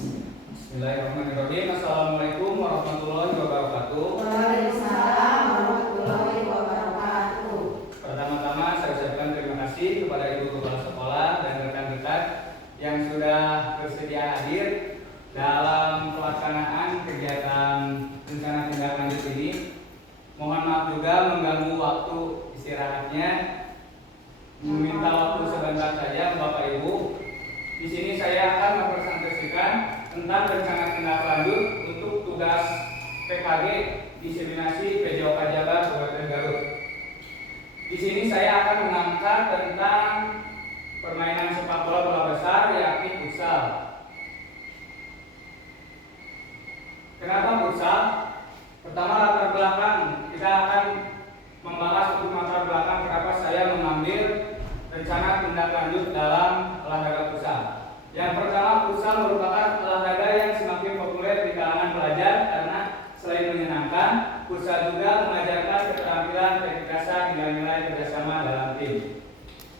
Bismillahirrahmanirrahim. Assalamualaikum warahmatullahi wabarakatuh. Waalaikumsalam warahmatullahi wabarakatuh. Pertama-tama saya ucapkan terima kasih kepada Ibu Kepala Sekolah dan rekan-rekan yang sudah bersedia hadir dalam pelaksanaan kegiatan rencana tindak lanjut ini. Mohon maaf juga mengganggu waktu istirahatnya. Meminta waktu sebentar saja Bapak Ibu. Di sini saya akan mempresentasikan tentang rencana tindak lanjut untuk tugas PKG diseminasi PJOK Jabar Kabupaten Garut. Di sini saya akan mengangkat tentang permainan sepak bola bola besar yakni futsal. Kenapa futsal? Pertama, latar belakang. Kita akan membahas untuk latar belakang kenapa saya mengambil rencana tindak lanjut dalam olahraga futsal. Yang pertama, futsal merupakan olahraga yang semakin populer di kalangan pelajar karena selain menyenangkan, futsal juga mengajarkan keterampilan teknik dasar nilai-nilai kerjasama dalam tim.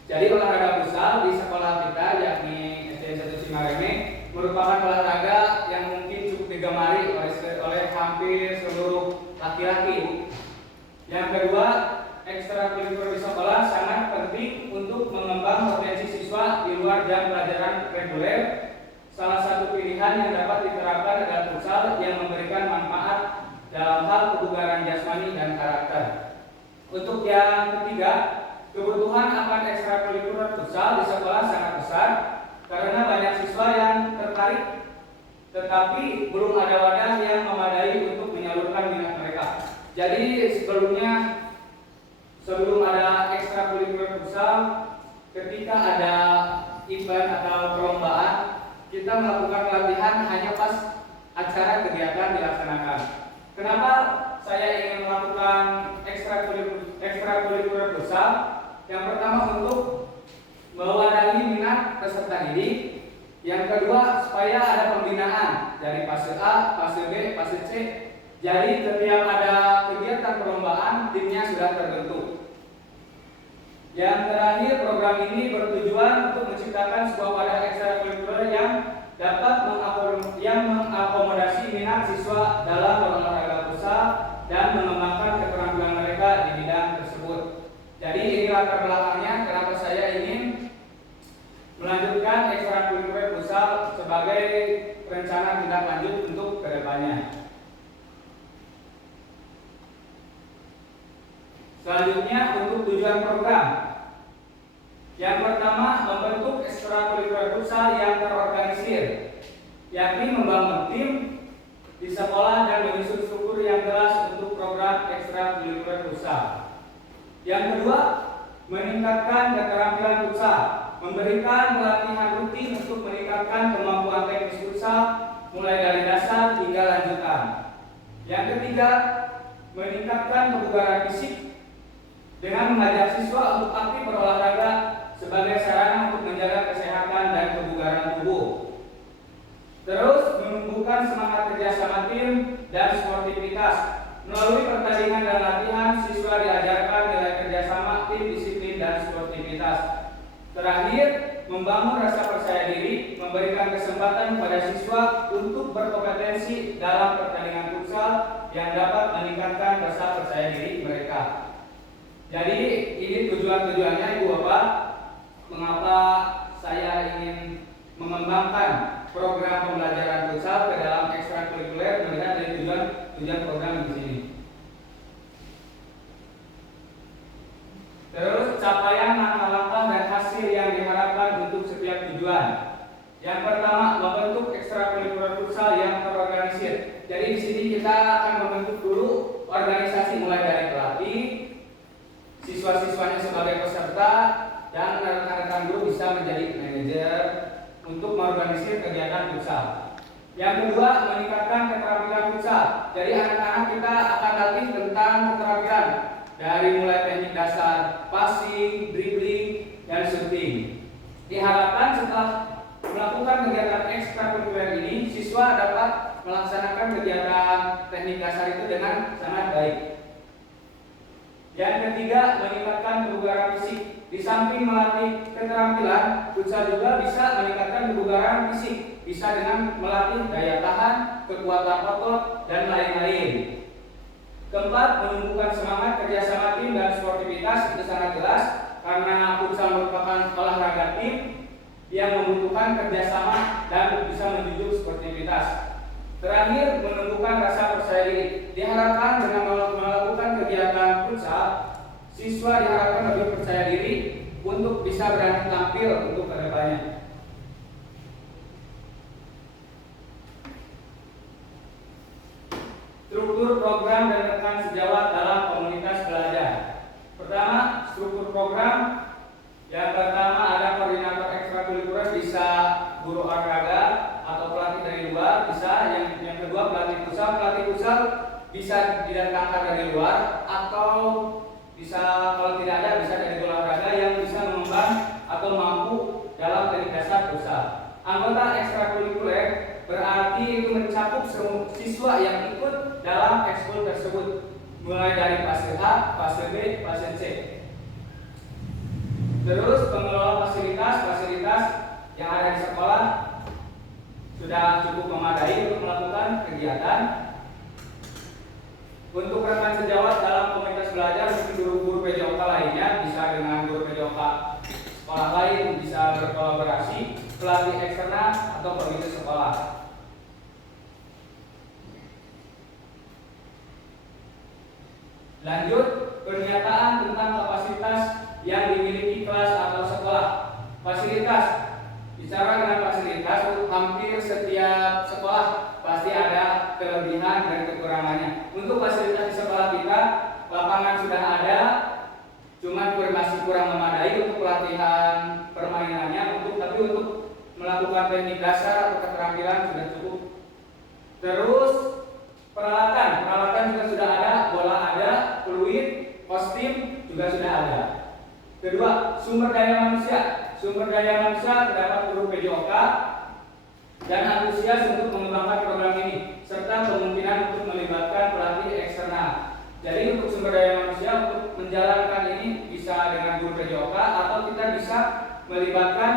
Jadi olahraga futsal di sekolah kita yakni SD 1 Cimareme merupakan olahraga yang mungkin cukup digemari oleh hampir seluruh laki-laki. Yang kedua, ekstrakurikuler di sekolah sangat penting untuk mengembang potensi siswa di luar jam pelajaran reguler. Salah satu pilihan yang dapat diterapkan adalah futsal yang memberikan manfaat dalam hal kebugaran jasmani dan karakter. Untuk yang ketiga, kebutuhan akan ekstrakurikuler futsal di sekolah sangat besar karena banyak siswa yang tertarik, tetapi belum ada wadah yang memadai untuk menyalurkan minat mereka. Jadi sebelum ada ekstrakurikuler futsal, ketika ada event atau perlombaan, kita melakukan pelatihan hanya pas acara kegiatan dilaksanakan. Kenapa saya ingin melakukan ekstrakurikuler futsal? Yang pertama, untuk mewadahi minat peserta didik. Yang kedua, supaya ada pembinaan dari fase A, fase B, fase C. Jadi setiap ada kegiatan perlombaan, timnya sudah terbentuk. Yang terakhir, program ini bertujuan untuk menciptakan sebuah wadah ekstrakurikuler yang dapat mengakomodasi minat siswa dalam berolahraga futsal dan mengembangkan keterampilan mereka di bidang tersebut. Jadi ini latar belakangnya kenapa saya ingin melanjutkan ekstrakurikuler futsal sebagai rencana tindak lanjut untuk kedepannya. Selanjutnya, untuk tujuan program. Yang pertama, membentuk ekstrakurikuler futsal yang terorganisir, yakni membangun tim di sekolah dan menyusun struktur yang jelas untuk program ekstrakurikuler futsal. Yang kedua, meningkatkan keterampilan futsal, memberikan pelatihan rutin untuk meningkatkan kemampuan teknis futsal mulai dari dasar hingga lanjutan. Yang ketiga, meningkatkan kebugaran fisik dengan mengajak siswa untuk aktif berolahraga sebagai sarana untuk menjaga kesehatan dan kebugaran tubuh. Terus, menumbuhkan semangat kerjasama tim dan sportivitas. Melalui pertandingan dan latihan, siswa diajarkan nilai kerjasama, tim, disiplin, dan sportivitas. Terakhir, membangun rasa percaya diri, memberikan kesempatan kepada siswa untuk berkompetensi dalam pertandingan futsal yang dapat meningkatkan rasa percaya diri mereka. Jadi ini tujuannya Ibu Bapak, mengapa saya ingin mengembangkan program pembelajaran futsal ke dalam ekstrakurikuler melihat dari tujuan program di sini. Terus capaian langkah-langkah dan hasil yang diharapkan untuk setiap tujuan. Yang pertama, membentuk ekstrakurikuler futsal yang terorganisir. Jadi di sini kita akan membentuk dulu organisasi mulai dari pelatih, siswa-siswanya sebagai peserta, dan rekan-rekan guru bisa menjadi manajer untuk mengorganisir kegiatan futsal. Yang kedua, meningkatkan keterampilan futsal. Jadi anak-anak kita akan latih tentang keterampilan dari mulai teknik dasar, passing, dribbling, dan shooting. Diharapkan setelah melakukan kegiatan ekstrakurikuler ini, siswa dapat melaksanakan kegiatan teknik dasar itu dengan sangat baik. Yang ketiga, meningkatkan kebugaran fisik. Di samping melatih keterampilan, futsal juga bisa meningkatkan kebugaran fisik. bisa dengan melatih daya tahan, kekuatan otot, dan lain-lain. Keempat, menumbuhkan semangat kerjasama tim dan sportivitas. Itu sangat jelas karena futsal merupakan olahraga tim yang membutuhkan kerjasama dan bisa menjunjung sportivitas. Terakhir, menumbuhkan rasa percaya diri. Diharapkan dengan melakukan kegiatan futsal, siswa diharapkan lebih percaya diri untuk bisa berani tampil untuk kedepannya. Struktur program dan rekan sejawat dalam komunitas belajar. Pertama, struktur program. Yang pertama ada koordinator ekstrakurikuler, bisa guru olahraga atau pelatih dari luar, bisa. Yang kedua pelatih futsal. Pelatih futsal bisa didatangkan dari luar atau bisa, kalau tidak ada, bisa dari olahraga yang bisa mengembang atau mampu dalam teknik dasar futsal. Anggota ekstrakurikuler berarti itu mencakup semua siswa yang ikut dalam ekskul tersebut, mulai dari fase A, fase B, fase C. Terus pengelola fasilitas yang ada di sekolah sudah cukup memadai untuk melakukan kegiatan. Untuk rekan sejawat dalam komunitas belajar, mungkin guru-guru PJOK lainnya, bisa dengan guru PJOK sekolah lain, bisa berkolaborasi, pelatih eksternal atau komite sekolah. Lanjut, pernyataan tentang kapasitas yang dimiliki kelas atau sekolah. Fasilitas, bicara dengan fasilitas, hampir setiap sekolah pasti ada kelebihan dan kekurangannya. Untuk fasilitas di sekolah kita, lapangan sudah ada, cuman masih kurang memadai untuk pelatihan permainannya, tapi untuk melakukan teknik dasar atau keterampilan sudah cukup. Terus peralatan juga sudah ada, bola ada, fluid, kostum juga sudah ada. Kedua, sumber daya manusia terdapat guru PJOK dan antusias untuk mengembangkan program ini, serta kemungkinan untuk melibatkan pelatih eksternal. Jadi untuk sumber daya manusia untuk menjalankan ini bisa dengan guru PJOK atau kita bisa melibatkan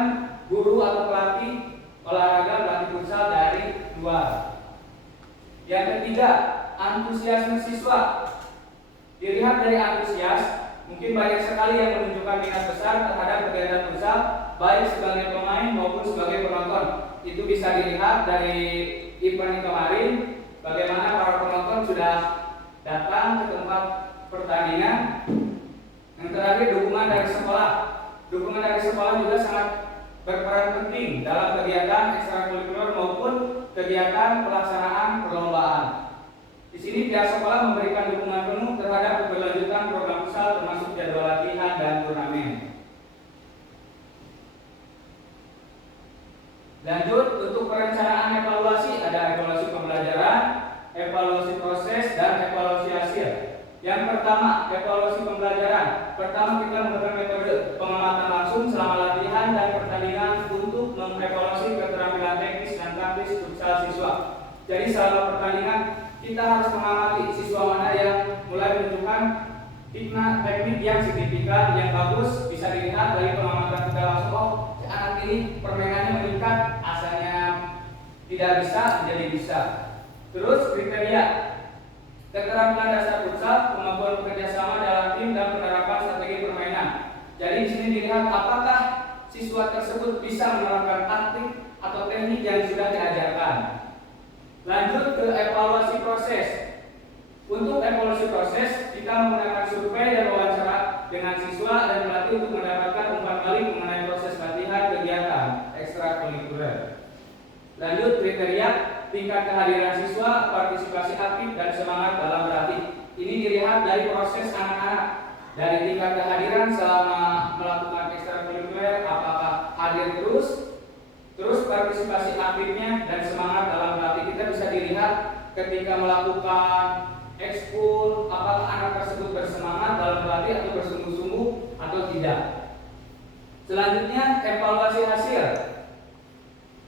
guru atau pelatih olahraga, pelatih futsal dari luar. Yang ketiga, antusiasme siswa. Dilihat dari antusias, mungkin banyak sekali yang menunjukkan minat besar terhadap kegiatan futsal, baik sebagai pemain maupun sebagai penonton. Itu bisa dilihat dari event kemarin, bagaimana para penonton sudah datang ke tempat pertandingan. Yang terakhir, dukungan dari sekolah. Dukungan dari sekolah juga sangat berperan penting dalam kegiatan ekstrakurikuler maupun kegiatan pelaksanaan perlombaan. Di sini pihak sekolah memberikan dukungan penuh terhadap keberlanjutan program futsal, termasuk jadwal latihan dan turnamen. Lanjut, untuk perencanaan evaluasi, ada evaluasi pembelajaran, evaluasi proses, dan evaluasi hasil. Yang pertama, evaluasi pembelajaran. Pertama, kita menggunakan metode pengamatan langsung selama latihan dan pertandingan untuk mengevaluasi keterampilan teknis dan taktis futsal siswa. Jadi selama pertandingan kita harus mengamati siswa mana yang mulai menunjukkan teknik yang signifikan, yang bagus. Bisa dilihat dari pengamatan kita langsung, oh anak ini permainannya meningkat, asalnya tidak bisa menjadi bisa. Terus kriteria keterampilan dasar futsal, kemampuan bekerjasama dalam tim, dan penerapan strategi permainan. Jadi di sini dilihat apakah siswa tersebut bisa menerapkan taktik atau teknik yang sudah diajarkan. Lanjut ke evaluasi proses. Untuk evaluasi proses, kita menggunakan survei dan wawancara dengan siswa dan pelatih untuk mendapatkan umpan balik mengenai proses latihan kegiatan ekstrakurikuler. Lanjut kriteria tingkat kehadiran siswa, partisipasi aktif, dan semangat dalam berlatih. Ini dilihat dari proses anak-anak, dari tingkat kehadiran selama melakukan ekstrakurikuler, apakah hadir terus partisipasi aktifnya dan semangat dalam berlatih. Kita bisa dilihat ketika melakukan ekskul, apakah anak tersebut bersemangat dalam berlatih atau bersungguh-sungguh atau tidak. Selanjutnya evaluasi hasil.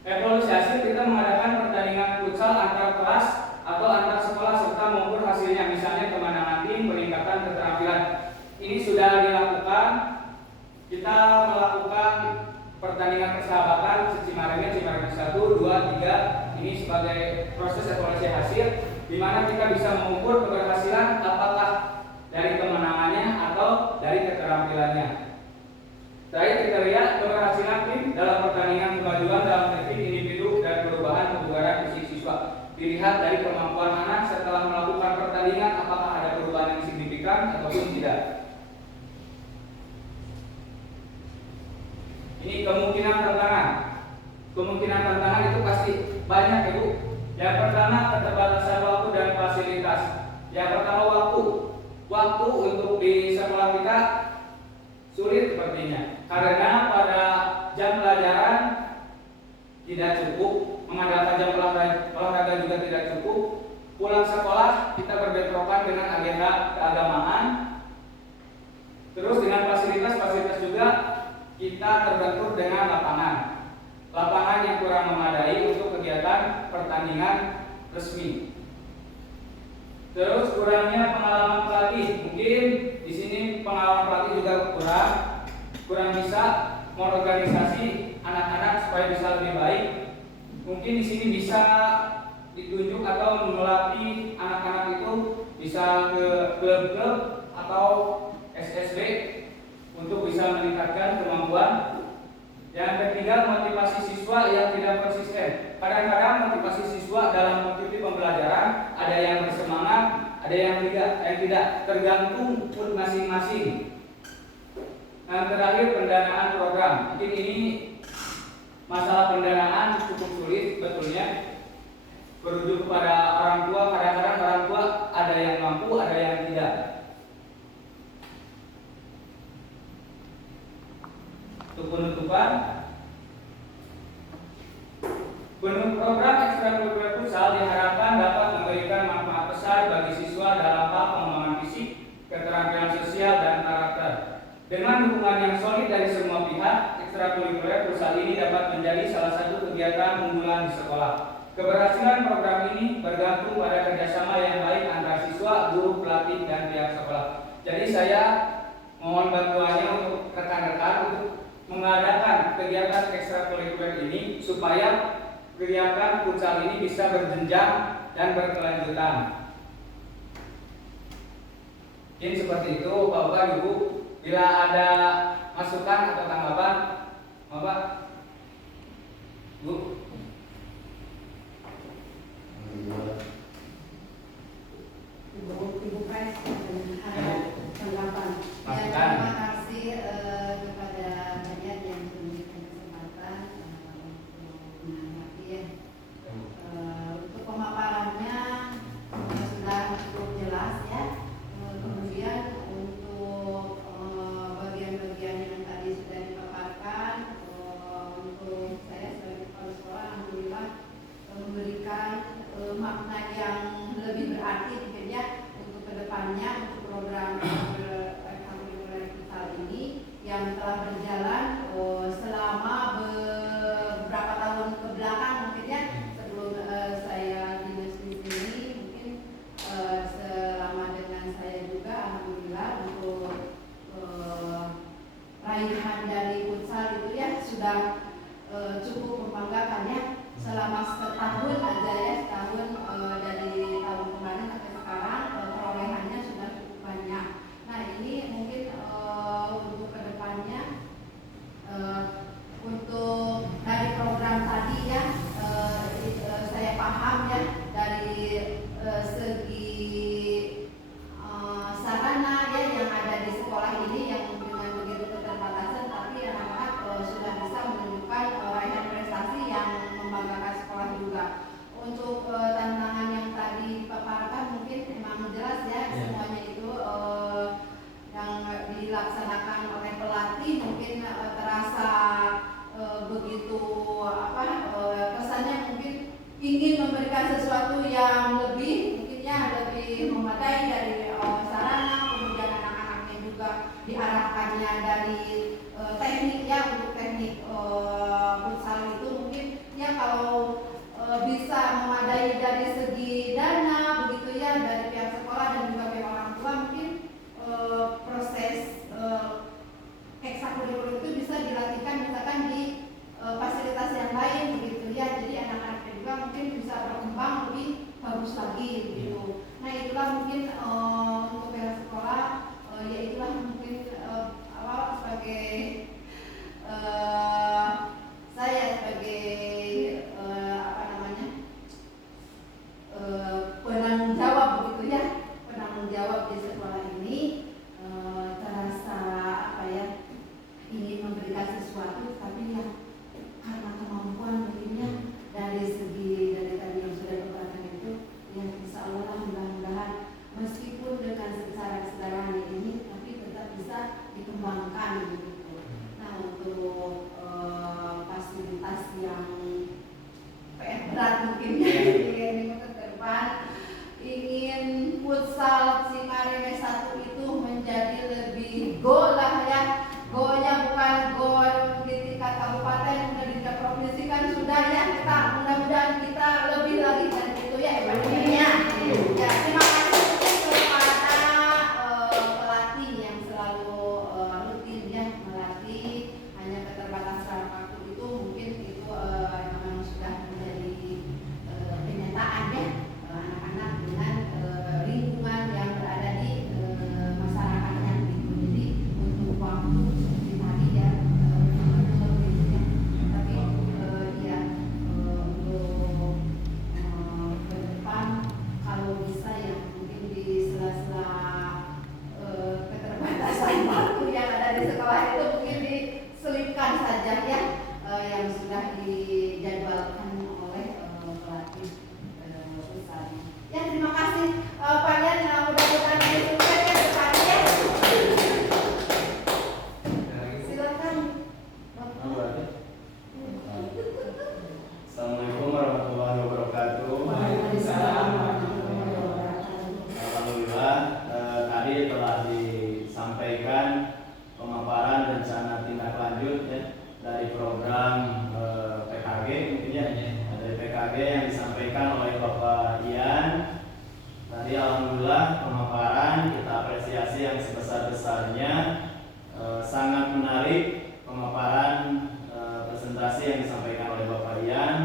Evaluasi hasil, kita mengadakan pertandingan futsal antar kelas atau antar sekolah serta mengukur hasilnya, misalnya kemenangan tim, peningkatan keterampilan. Ini sudah dilakukan. Kita melakukan pertandingan persahabatan Cimareme 1, 2, 2, 3 ini sebagai proses evaluasi hasil, di mana kita bisa mengukur keberhasilan apakah dari kemenangannya atau dari keterampilannya. Terakhir kita lihat keberhasilan tim dalam pertandingan kemajuan dalam teknik individu dan perubahan kebugaran fisik siswa. Dilihat dari kemampuan anak setelah melakukan pertandingan apakah ada perubahan yang signifikan ataupun tidak. Ini kemungkinan tantangan. Kemungkinan tantangan itu pasti banyak, Ibu. Yang pertama, keterbatasan waktu dan fasilitas. Yang pertama, waktu. Waktu untuk di sekolah kita sulit sepertinya, karena pada jam pelajaran tidak cukup, mengandalkan jam olahraga juga tidak cukup. Pulang sekolah kita berbentrokan dengan agenda keagamaan. Terus dengan fasilitas juga kita terbentur dengan lapangan yang kurang memadai untuk kegiatan pertandingan resmi. Terus kurangnya pengalaman pelatih, mungkin di sini pengalaman pelatih juga kurang bisa mengorganisasi anak-anak supaya bisa lebih baik. Mungkin di sini bisa ditunjuk atau melatih anak-anak itu bisa ke klub-klub atau SSB untuk bisa meningkatkan kemampuan. Yang ketiga, motivasi siswa yang tidak konsisten. Kadang-kadang motivasi siswa dalam mengikuti pembelajaran ada yang bersemangat, ada yang tidak, tergantung mood masing-masing. Yang terakhir, pendanaan program. Mungkin ini masalah pendanaan cukup sulit betulnya. Berujuk kepada orang tua, kadang-kadang orang tua ada yang mampu, ada yang tidak. Untuk penutupan, program ekstrakurikuler futsal diharapkan dapat memberikan manfaat besar bagi siswa dalam hal pengembangan fisik, keterampilan sosial, dan karakter. Dengan dukungan yang solid dari semua pihak, ekstrakurikuler futsal ini dapat menjadi salah satu kegiatan unggulan di sekolah. Keberhasilan program ini bergantung pada kerjasama yang baik antara siswa, guru, pelatih, dan pihak sekolah. Jadi saya mohon bantuannya untuk rekan-rekan untuk mengadakan kegiatan ekstrakurikuler ini supaya kegiatan futsal ini bisa berjenjang dan berkelanjutan. Mungkin seperti itu, Bapak Ibu. Bila ada masukan atau tanggapan, Bapak, Bu. Ibu Pres, ada tanggapan. Ya, terima kasih kepada kalian yang memberikan kesempatan untuk menanggapi ya. Untuk pemaparannya sudah cukup jelas ya. Kemudian untuk bagian-bagian yang tadi sudah dipaparkan, untuk saya sebagai kepala sekolah alhamdulillah memberikan makna yang lebih berarti mungkin ya untuk kedepannya untuk program ekstrakurikuler futsal ini yang telah berjalan selama beberapa tahun ke belakang mungkin ya sebelum saya dinas di sini mungkin selama dengan saya juga alhamdulillah untuk raihan dari futsal itu ya sudah cukup membanggakan ya selama setahun aja ya setahun dari tahun kemarin sampai sekarang perolehannya sudah cukup banyak. Nah ini mungkin untuk kedepannya untuk dari program tadi ya saya paham ya dari segi sarana ya yang ada di sekolah ini yang dengan begitu keterbatasan tapi anak-anak sudah bisa menunjukkan raihan prestasi yang membanggakan sekolah juga. Untuk tantangan yang tadi dipaparkan mungkin memang jelas ya semuanya itu yang dilaksanakan oleh pelatih mungkin terasa begitu kesannya mungkin ingin memberikan sesuatu yang lebih mungkin ya lebih memadai dari sarana, kemudian anak-anaknya juga diarahkannya dari teknik ya untuk teknik futsal itu mungkin ya kalau bisa memadai dari segi dana begitu ya dari pihak sekolah dan juga pihak orang tua mungkin proses ekstrakurikuler itu bisa dilatihkan misalkan di fasilitas yang lain begitu ya jadi anak-anak mungkin bisa berkembang lebih bagus lagi gitu. Nah itulah mungkin untuk pihak sekolah, ya itulah mungkin sebagai saya sebagai penanggung jawab begitu ya, penanggung jawab di sekolah ini terasa ingin memberikan sesuatu, tapi ya karena kemampuan mungkinnya dari tadi yang sudah dikatakan itu, yang insya Allah mudah-mudahan meskipun dengan secara sederhana ini, tapi tetap bisa dikembangkan begitu. Nah untuk fasilitas yang PR berat mungkin ini ke depan, ingin futsal Cimareme 1 itu menjadi lebih go lah ya. Go-nya bukan go di tingkat kabupaten, udah di tingkat provinsi kan sudah ya. Kita mudah-mudahan kita lebih lagi dari itu ya ya. Ya, terima kasih kepada pelatih yang selalu rutin ya melatih. Hanya keterbatasan waktu itu mungkin itu memang sudah menjadi kenyataan ya, anak-anak dengan lingkungan yang berada di masyarakatnya gitu. Jadi untuk waktu seperti tadi ya, tapi ya untuk ke depan kalau bisa ya mungkin di sela-sela keterbatasan waktu yang ada di sekolah itu mungkin diselipkan saja ya yang sudah dijadwalkan oleh pelatih usahanya. Ya terima kasih Pak Yan, mudah-mudahan sukses ya depannya. Silakan. Assalamualaikum warahmatullahi wabarakatuh. Waalaikumsalam warahmatullahi wabarakatuh. Alhamdulillah tadi telah disampaikan pemaparan rencana tindak lanjut ya, dari program PKG mungkin ya, dari PKG yang disampaikan oleh Bapak Ian. Tadi alhamdulillah pemaparan kita apresiasi yang sebesar-besarnya, sangat menarik pemaparan presentasi yang disampaikan oleh Bapak Ian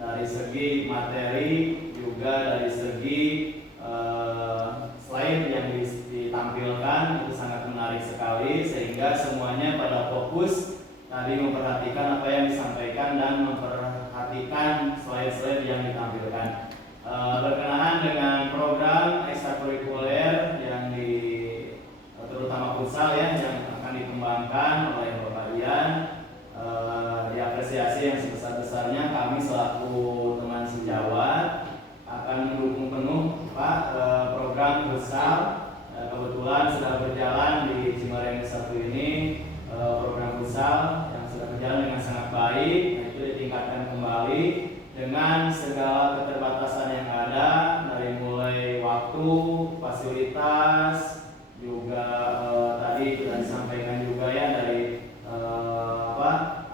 dari segi materi juga dari segi slide yang ditampilkan itu sangat menarik sekali, sehingga semuanya pada fokus tadi memperhatikan apa yang disampaikan dan memperhatikan slide-slide yang ditampilkan. Berkenaan dengan program ekstrakurikuler yang terutama futsal ya yang akan dikembangkan oleh Bapak Ian, diapresiasi yang sebesar-besarnya. Kami selaku teman sejawat akan mendukung penuh Pak program futsal. Kebetulan sudah berjalan di Cimareme 1 ini program futsal yang sudah berjalan dengan sangat baik. Nah, itu ditingkatkan kembali dengan segala keterbatasan yang ada, dari mulai waktu, fasilitas, juga tadi sudah disampaikan juga ya dari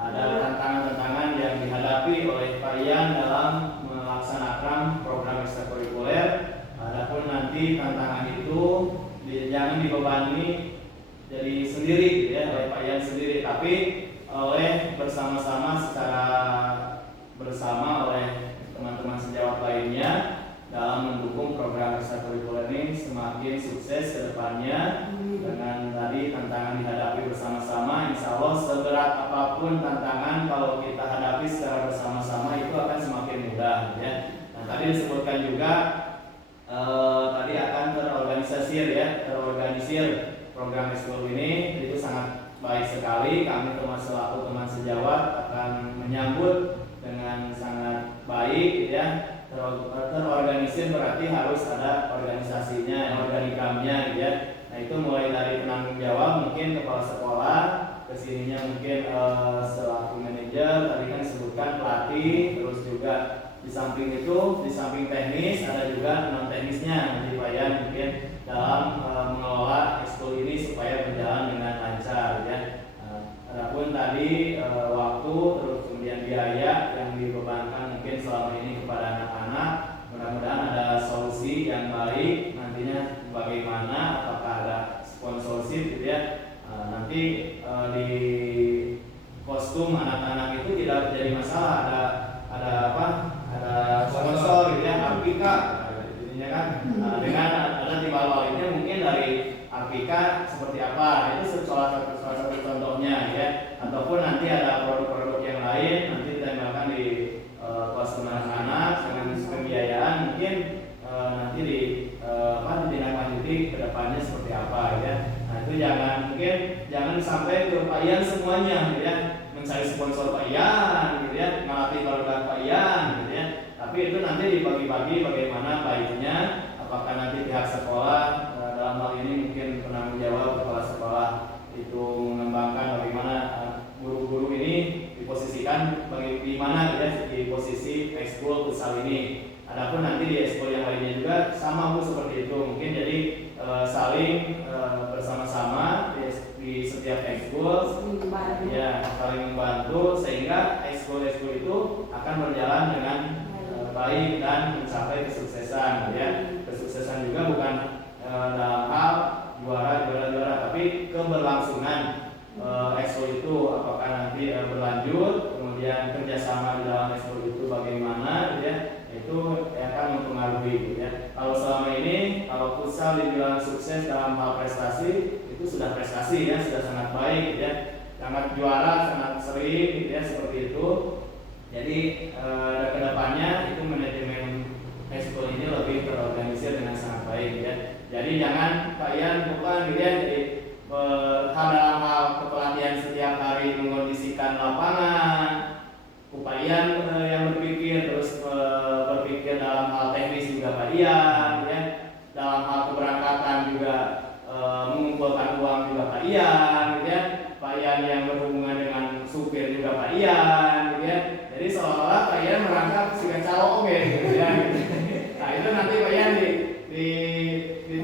ada tantangan-tantangan yang dihadapi oleh Pak Ian dalam melaksanakan program ekstrakurikuler. Adapun nanti tantangan itu jangan dibebani jadi sendiri gitu ya, oleh Pak Ian sendiri, tapi oleh bersama-sama secara bersama oleh teman-teman sejawat lainnya dalam mendukung program ekstrakurikuler ini semakin sukses ke depannya. Dengan tadi tantangan dihadapi bersama-sama, insya Allah seberat apapun tantangan kalau kita hadapi secara bersama-sama itu akan semakin mudah ya. Nah tadi disebutkan juga tadi akan terorganisir program ekskul ini, itu sangat baik sekali. Kami selaku teman sejawat akan menyambut dengan sangat baik ya. Terorganisir berarti harus ada organisasinya, organigramnya gitu ya. Nah itu mulai dari penanggung jawab mungkin kepala sekolah, kesininya mungkin selaku manajer, tadi kan disebutkan pelatih, terus juga di samping itu, di samping teknis ada juga non teknisnya nanti Pak Yan mungkin dalam mengelola ekskul ini supaya berjalan dengan lancar ya. Adapun tadi waktu terus kemudian biaya yang dibebankan mungkin selama ini kepada anak-anak, mudah-mudahan ada solusi yang baik nantinya bagaimana, apakah ada sponsorship gitu ya. Nanti di kostum anak-anak itu tidak jadi masalah, ada Apika, jadinya kan. Dengan ada timbal baliknya mungkin dari Apika seperti apa, itu salah satu contohnya ya. Ataupun nanti ada produk-produk yang lain nanti ditembakkan di kelas anak-anak dengan pembiayaan mungkin nanti ditindaklanjuti ke depannya seperti apa ya. Nah itu jangan sampai keupayaan semuanya gitu ya, mencari sponsor Pak Ian gitu ya, ngelatih produk Pak Ian gitu ya. Tapi itu nanti dibagi-bagi bagaimana baiknya, apakah nanti pihak sekolah dalam hal ini mungkin penanggung jawab kepala sekolah itu mengembangkan bagaimana guru-guru ini diposisikan di mana ya, di posisi ekskul futsal ini. Adapun nanti di ekskul yang lainnya juga sama Bu seperti itu. Mungkin jadi saling bersama-sama di setiap ekskul ya, saling membantu sehingga ekskul itu akan berjalan dengan baik dan mencapai kesuksesan ya. Kesuksesan juga bukan dalam hal juara, tapi keberlangsungan ekskul itu apakah nanti berlanjut, kemudian kerjasama di dalam ekskul itu bagaimana ya, itu akan mempengaruhi gitu ya. Kalau selama ini kalau futsal dibilang sukses dalam hal prestasi, itu sudah prestasi ya, sudah sangat baik gitu ya, sangat juara, sangat sering gitu ya, seperti itu. Jadi kedepannya itu manajemen ekskul ini lebih terorganisir dengan sangat baik ya. Jadi jangan kalian bukan gitu ya, jadi dalam hal kepelatihan setiap hari mengkondisikan lapangan, upaya yang berpikir terus berpikir dalam hal teknis juga Pak Ian ya, dalam hal keberangkatan juga mengumpulkan uang juga Pak Ian gitu ya, Pak Ian yang berhubungan dengan supir juga Pak Ian gitu ya. Jadi seolah-olah Pak Ian merangkap sebagai calon gitu ya. Nah itu nanti Pak Ian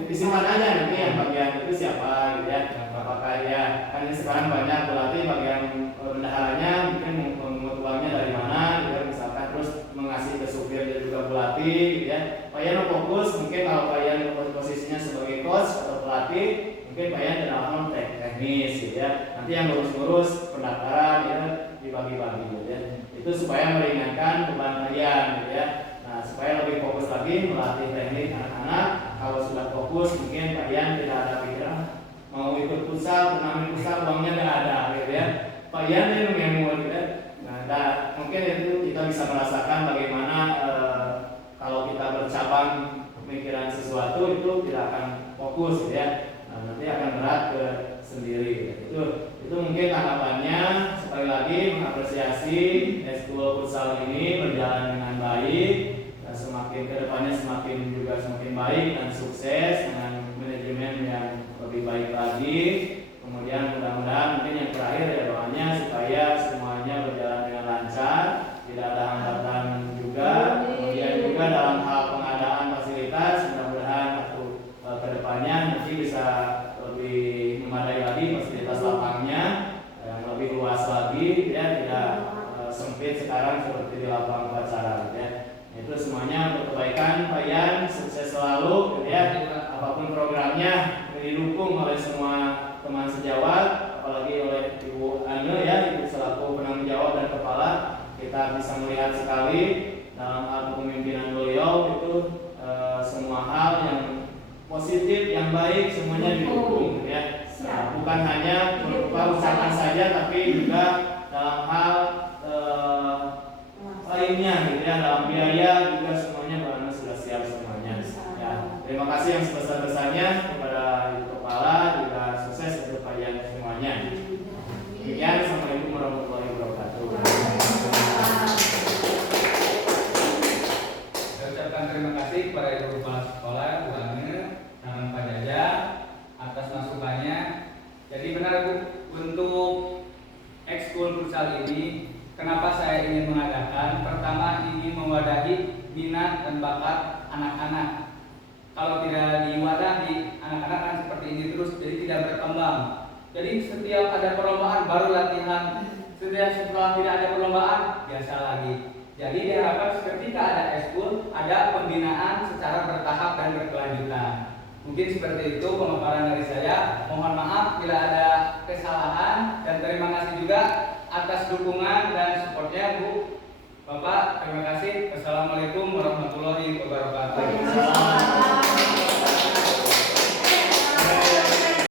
disimpan aja nanti yang bagian itu siapa gitu ya. Apakah ya kan ini sekarang banyak pelatih bagian bendaharanya mungkin mengut uangnya dari mana gitu ya, misalkan terus mengasih ke supir dan juga pelatih gitu ya. Pak Ian fokus mungkin kalau Pak Ian posisinya sebagai coach atau pelatih, mungkin Pak Ian dalam teknis gitu ya. Nanti yang ngurus pendaftaran ya dibagi-bagi gitu ya. Itu supaya meringankan beban Pak Ian gitu ya. Nah, supaya lebih fokus lagi melatih teknik anak-anak. Kalau sudah fokus mungkin Pak Ian tidak ada pikiran mau ikut futsal, turnamen futsal uangnya nggak ada gitu ya. Pak Ian ini mengemul gitu ya. Nah, mungkin itu kita bisa merasakan bagaimana kalau kita bercabang pemikiran sesuatu itu tidak akan fokus gitu ya. Nah, nanti akan berat ke sendiri gitu. Itu mungkin tanggapannya. Sekali lagi mengapresiasi ekskul futsal ini berjalan dengan baik, dan semakin kedepannya semakin baik dan sukses dengan manajemen yang lebih baik lagi. Kemudian mudah-mudahan mungkin yang terakhir ya doanya supaya semuanya berjalan dengan lancar, tidak ada hambatan juga. Kemudian juga dalam hal pengadaan fasilitas mudah-mudahan kedepannya nanti bisa lebih memadai lagi fasilitas lapangnya, yang lebih luas lagi ya, tidak sempit sekarang seperti di lapang upacara ya. Itu semuanya untuk kebaikan Pak Ian, sukses selalu ya. Apapun programnya didukung oleh semua teman sejawat, apalagi oleh Ibu Ane ya, Ibu selaku penanggung jawab dan kepala. Kita bisa melihat sekali dalam hal kepemimpinan beliau itu semua hal yang positif, yang baik semuanya didukung ya. Nah, bukan hanya berupa ucapan saja, tapi juga dalam hal lainnya gitu ya, dalam biaya juga semuanya Mbak sudah siap semuanya ya. Terima kasih yang sebesar-besarnya kepada Ibu Kepala, juga sukses untuk kalian semuanya. Demikian, Assalamualaikum warahmatullahi wabarakatuh. Saya ucapkan terima kasih kepada Ibu Kepala Sekolah, Bu Ane, dan Pak Jaja atas masukannya. Jadi benar Bu, untuk ekskul futsal ini kenapa saya ingin mengadakan? Pertama, ingin mewadahi minat dan bakat anak-anak. Kalau tidak diwadahi, anak-anak kan seperti ini terus, jadi tidak berkembang. Jadi setiap ada perlombaan baru latihan, setelah tidak ada perlombaan biasa lagi. Jadi diharapkan ketika ada ekskul, ada pembinaan secara bertahap dan berkelanjutan. Mungkin seperti itu pemaparan dari saya. Mohon maaf bila ada kesalahan, dan terima kasih juga atas dukungan dan supportnya Bu. Bapak, terima kasih. Wassalamualaikum warahmatullahi wabarakatuh.